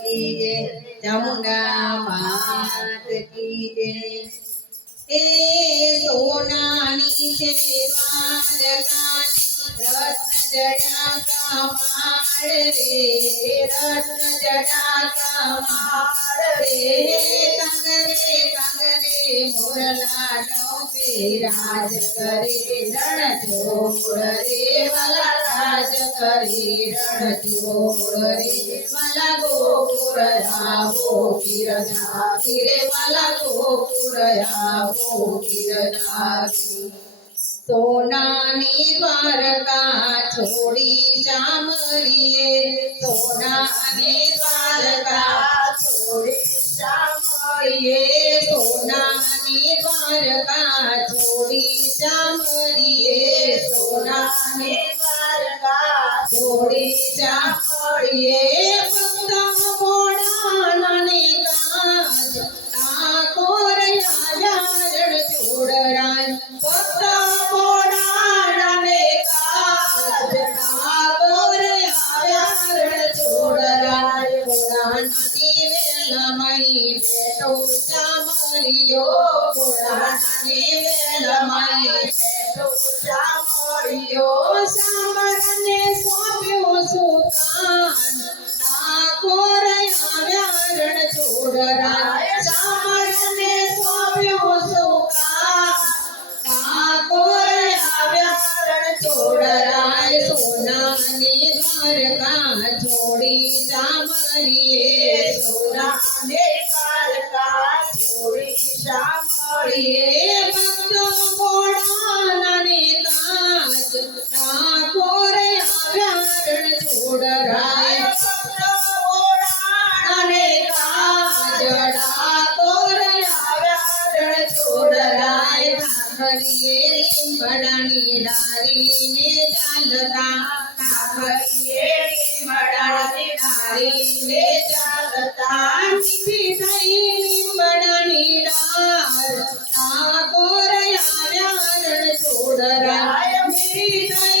કી જય ચામુંડા માત કી જય એ સોનાની છે મોરલા ટોપે રાજ કરે રાજ કરે રણ ચોળ રે વાલા ગોપુર આવો કિરણા રે વાલા ગોપુર સોનાની દ્વારકા છોડી ચામરીએ સોનાની દ્વારકા સોનાની દ્વારકા છોડી ચામરીએ સોનાની સાંભળને સોંપ્યો સુકાન ઠાકોર આવ્યા દ્વારકા છોડી ચામરીએ સોનાને દ્વારકા છોડી ચામરીએ ભક્તો મોડાનાને કાજ ઠાકોર આવ્યા રણ છોડરાય ભક્તો મોડાનાને કાજ ઠાકોર આવ્યા રણ છોડરાય ખાખરીએ લીંબડાની ડારીને ચાલતા ખાખરીએ લીંબડાની ડારીને ચાલતા મીઠી થઈ લીંબડાની ડાળ ઠાકોર આવ્યા રણ છોડરાય મીઠી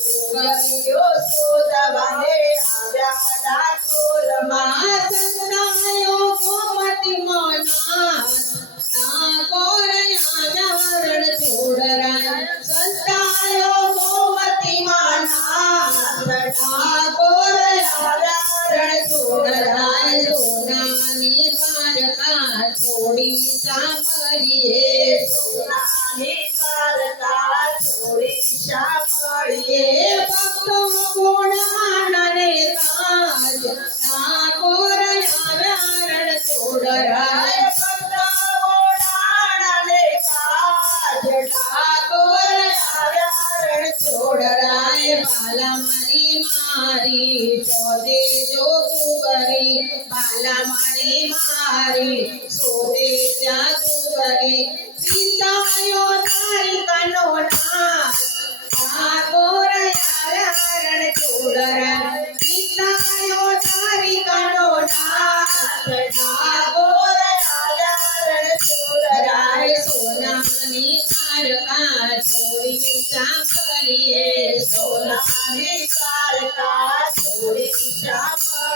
ડાકોરમાં ઉગલિયો સોજવાને આવ્યા ડાકોરમાં સંતાયો ગોમતી મોના ઠાકોર આવ્યા રણ છોડરાય સંતાયો ગોમતી માના ઠાકોર આવ્યા રણ છોડરાય સોનાની દ્વારકા છોડી સામરીએ સોનાની છોડરાય બાલા મારી મારી શોધે જોગુગરી બાલા મારી મારી શોધે જાદુગરી પિતાયો તારી કનો નાથ ઠાકોર આવ્યા રણ છોડરાય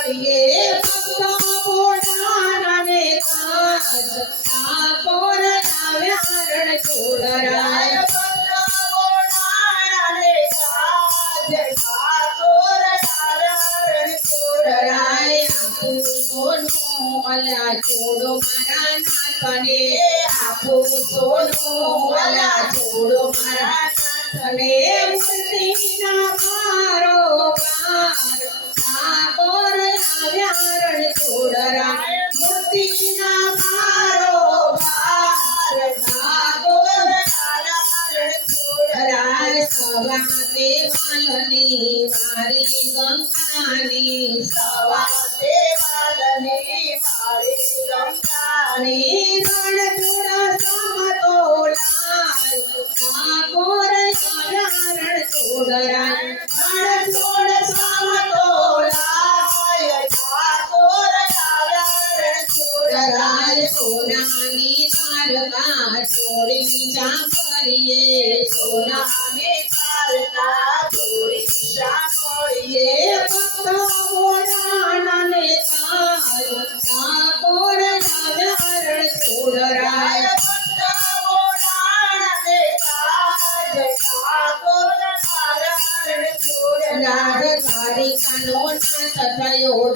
સાંભળીએ ભક્ત મોડાનાને કાજ ઠાકોર આવ્યા રણ છોડરાય ભક્ત મોડાનાને કાજ ઠાકોર આવ્યા રણ છોડરાય સોનું, અલા છોડો મારા નાથને. આપું સોનું, અલા છોડો મારા નાથને. મૂર્તિના રણ છોડરાય સવાતે વાલની મારી ગંગાની સવાતે વાલની મારી ગંગાની રણ સોનાની દ્વારકા છોડી સાંભળીએ સોનાની ઠાકોર હરણ છોડ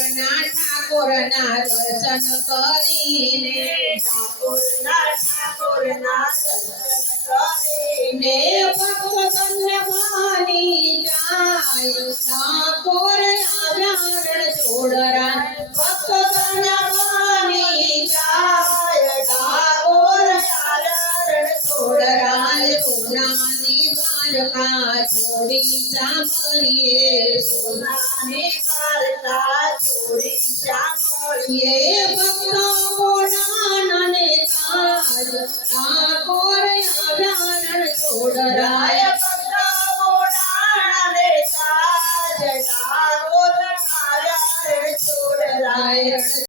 ઠાકોરના ઠાકોરના દર્શન કરીને ઠાકોરના ઠાકોરના કરીને ભક્તો ધન્ય માની જાય ઠાકોર આવ્યા છોડરા ભક્તો માની જાય ઠાકોર આવ્યા હરણ છોડરાય સોનાની છોડી સાંભળીએ સોનાની